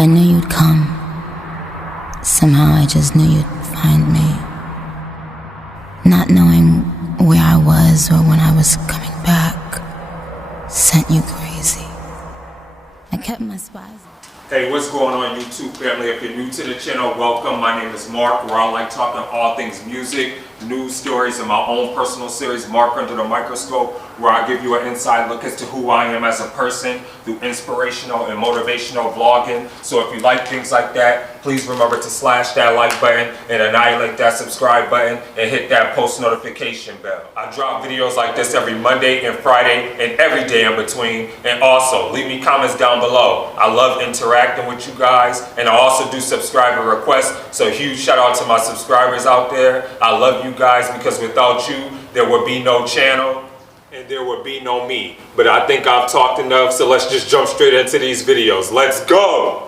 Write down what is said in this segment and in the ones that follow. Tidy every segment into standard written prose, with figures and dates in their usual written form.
I knew you'd come. Somehow I just knew you'd find me. Not knowing where I was or when I was coming back sent you crazy. I kept my spies. Hey, what's going on YouTube family? If you're new to the channel, welcome. My name is Mark, where I like talking all things music, news stories, and my own personal series, Mark Under the Microscope, where I give you an inside look as to who I am as a person through inspirational and motivational vlogging. So if you like things like that, please remember to slash that like button and annihilate that subscribe button and hit that post notification bell. I drop videos like this every Monday and Friday and every day in between. And also, leave me comments down below. I love interacting with you guys, and I also do subscriber requests. So huge shout out to my subscribers out there. I love you guys, because without you, there would be no channel and there would be no me. But I think I've talked enough, so let's just jump straight into these videos. Let's go!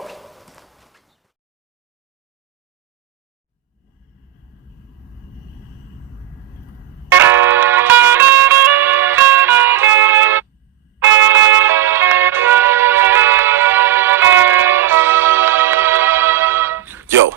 Yo,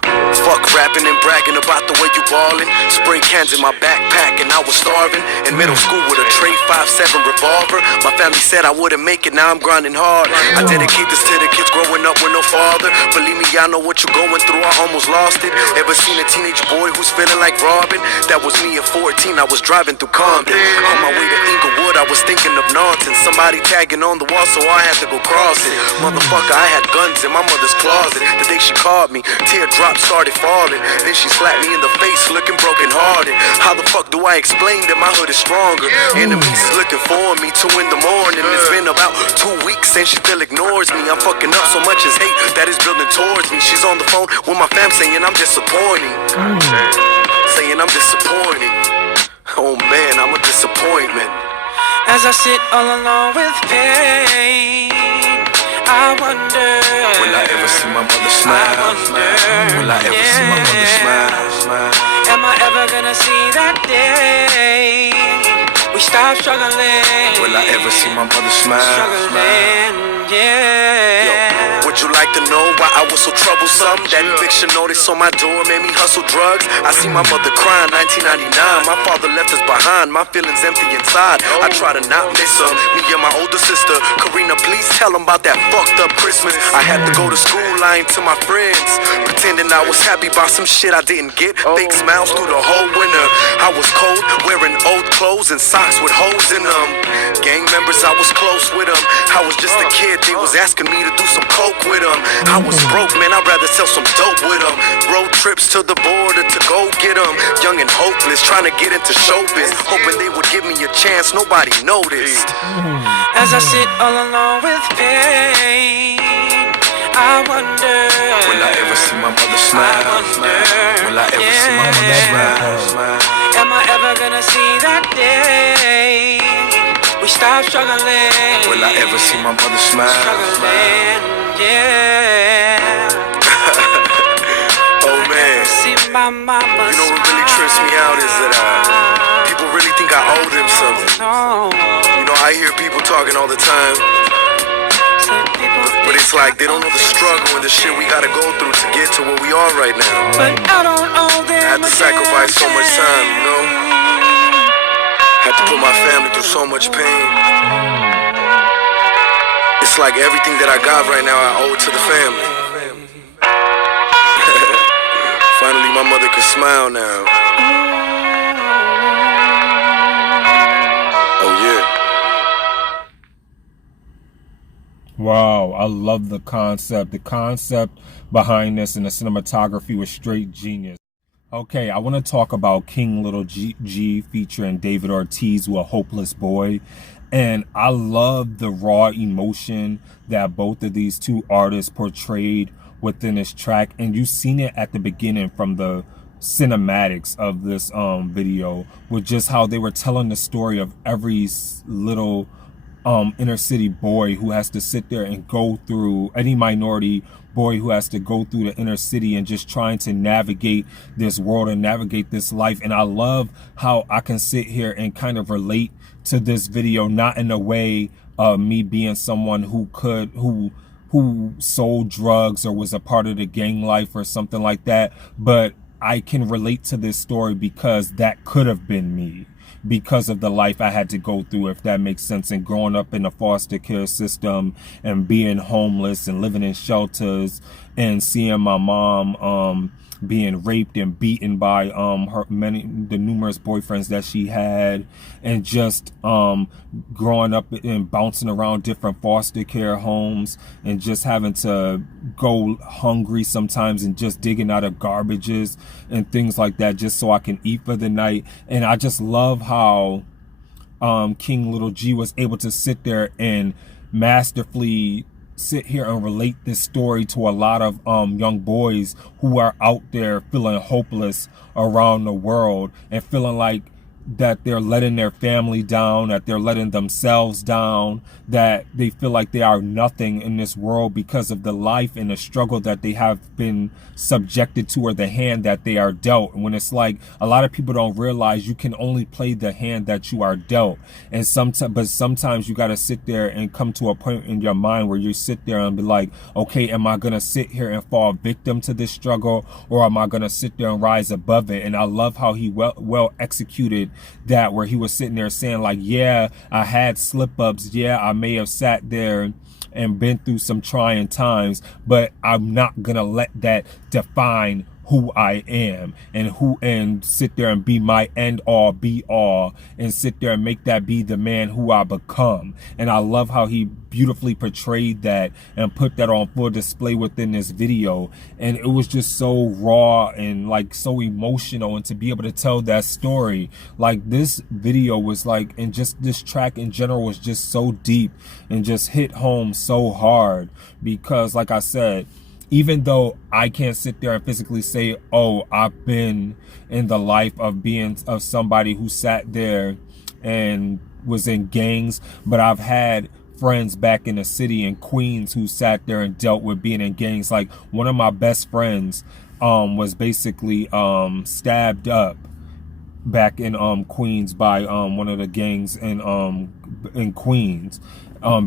fuck rapping and bragging about the way you ballin'. Spray cans in my backpack and I was starving. In middle school with a tray 5.7 revolver. My family said I wouldn't make it, now I'm grinding hard. I dedicate this to the kids growing up with no father. Believe me, y'all know what you're going through, I almost lost it. Ever seen a teenage boy who's feeling like Robin? That was me at 14, I was driving through Compton. On my way to Inglewood, I was thinking of nonsense. Somebody tagging on the wall, so I had to go cross it. Motherfucker, I had guns in my mother's closet. The day she called me, teardrops started falling. Then she slapped me in the face, looking broken hearted. How the fuck do I explain that my hood is stronger? Enemies is looking for me, 2 in the morning. It's been about 2 weeks and she still ignores me. I'm fucking up so much as hate that is building towards me. She's on the phone with my fam saying I'm disappointing. Saying I'm disappointing. Oh man, I'm a disappointment. As I sit all alone with pain, I wonder, will I ever see my mother smile? Will I ever see my mother smile? Am I ever gonna see that day we stop struggling? Will I ever see my mother smile? Struggling, yeah. Yo, would you like to know why I was so troublesome? That eviction notice on my door made me hustle drugs. I see my mother crying 1999. My father left us behind, my feelings empty inside. I try to not miss her. Me and my older sister Karina, please tell them about that fucked up Christmas. I had to go to school lying to my friends, pretending I was happy about some shit I didn't get. Fake smiles through the whole winter. I was cold, wearing old clothes and socks with holes in them. Gang members, I was close with them. I was just a kid, they was asking me to do some coke with them. I was broke, man, I'd rather sell some dope with them. Road trips to the border to go get them. Young and hopeless, trying to get into showbiz, hoping they would give me a chance, nobody noticed. As I sit all alone with pain, I wonder, will I ever see my mother smile? Will I ever see my mother smile? Am I ever gonna see that day we stop struggling? Will I ever see my mother smile? Struggling, yeah. Oh man, See my mama. you know what really trips me out is that people really think I owe them something. You know, I hear people talking all the time, but it's like they don't know the struggle and the shit we gotta go through to get to where we are right now. But I don't owe them. I had to sacrifice so much time, you know. Had to put my family through so much pain. It's like everything that I got right now, I owe it to the family. Finally, my mother can smile now. Oh yeah. Wow, I love the concept. The concept behind this and the cinematography was straight genius. Okay, I want to talk about King Lil G featuring David Ortiz with A Hopeless Boy. And I love the raw emotion that both of these two artists portrayed within this track. And you've seen it at the beginning from the cinematics of this video, with just how they were telling the story of every little inner city boy who has to sit there and go through, any minority boy who has to go through the inner city and just trying to navigate this world and navigate this life. And I love how I can sit here and kind of relate to this video, not in a way of me being someone who who sold drugs or was a part of the gang life or something like that, but I can relate to this story because that could have been me, because of the life I had to go through, if that makes sense, and growing up in the foster care system and being homeless and living in shelters and seeing my mom being raped and beaten by the numerous boyfriends that she had, and just growing up and bouncing around different foster care homes and just having to go hungry sometimes and just digging out of garbages and things like that just so I can eat for the night. And I just love how King Lil G was able to sit there and masterfully sit here and relate this story to a lot of young boys who are out there feeling hopeless around the world and feeling like that they're letting their family down, that they're letting themselves down, that they feel like they are nothing in this world because of the life and the struggle that they have been subjected to, or the hand that they are dealt. And when it's like, a lot of people don't realize you can only play the hand that you are dealt. And sometimes you got to sit there and come to a point in your mind where you sit there and be like, okay, am I going to sit here and fall victim to this struggle, or am I going to sit there and rise above it? And I love how he well executed that, where he was sitting there saying like, yeah, I had slip ups. Yeah, I may have sat there and been through some trying times, but I'm not going to let that define who I am, and sit there and be my end all be all, and sit there and make that be the man who I become. And I love how he beautifully portrayed that and put that on full display within this video. And it was just so raw and like so emotional, and to be able to tell that story, like this video was like, and just this track in general was just so deep and just hit home so hard, because like I said, even though I can't sit there and physically say, oh, I've been in the life of somebody who sat there and was in gangs, but I've had friends back in the city in Queens who sat there and dealt with being in gangs. Like one of my best friends was basically stabbed up back in Queens by one of the gangs in Queens.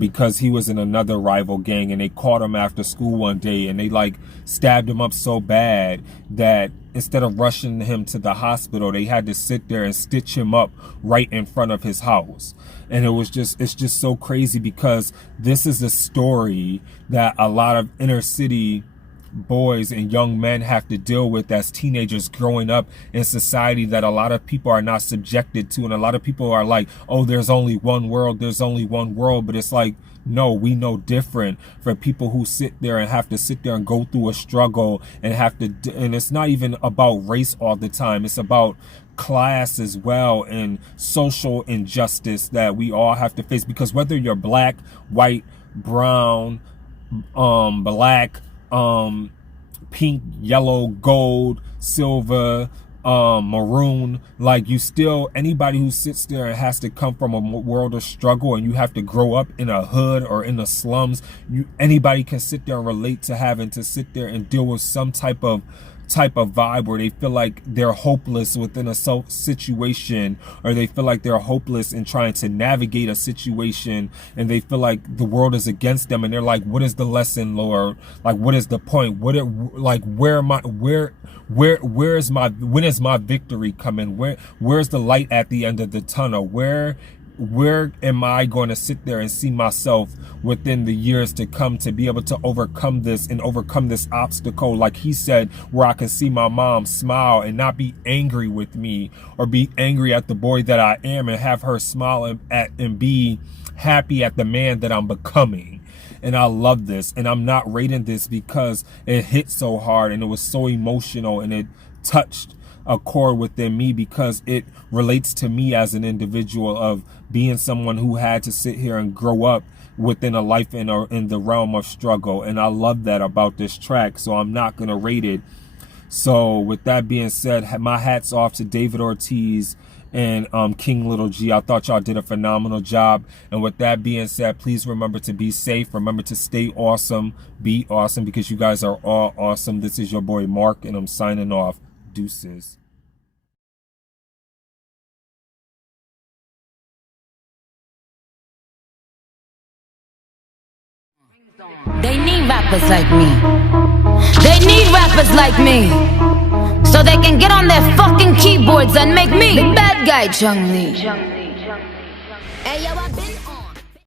Because he was in another rival gang, and they caught him after school one day, and they like stabbed him up so bad that instead of rushing him to the hospital, they had to sit there and stitch him up right in front of his house. And it's just so crazy, because this is a story that a lot of inner city boys and young men have to deal with as teenagers growing up in society that a lot of people are not subjected to. And a lot of people are like, oh, there's only one world, but it's like, no, we know different. For people who sit there and have to sit there and go through a struggle and and it's not even about race all the time, it's about class as well, and social injustice that we all have to face. Because whether you're black, white, brown, black, pink, yellow, gold, silver, maroon, like you still, anybody who sits there and has to come from a world of struggle, and you have to grow up in a hood or in the slums, anybody can sit there and relate to having to sit there and deal with some type of vibe where they feel like they're hopeless within a situation, or they feel like they're hopeless in trying to navigate a situation, and they feel like the world is against them, and they're like, what is the lesson, Lord? Like, what is the point? When is my victory coming? Where's the light at the end of the tunnel? Where am I going to sit there and see myself within the years to come, to be able to overcome this and overcome this obstacle? Like he said, where I can see my mom smile and not be angry with me, or be angry at the boy that I am, and have her smile and be happy at the man that I'm becoming. And I love this, and I'm not rating this because it hit so hard and it was so emotional, and it touched a chord within me, because it relates to me as an individual of being someone who had to sit here and grow up within a life in the realm of struggle. And I love that about this track, so I'm not gonna rate it. So with that being said, my hat's off to David Ortiz and King Lil G. I thought y'all did a phenomenal job. And with that being said, please remember to be safe. Remember to stay awesome, be awesome, because you guys are all awesome. This is your boy Mark, and I'm signing off. Deuces. Zone. They need rappers like me. They need rappers like me, so they can get on their fucking keyboards and make me the bad guy, Chung Lee. Hey yo, I've been on.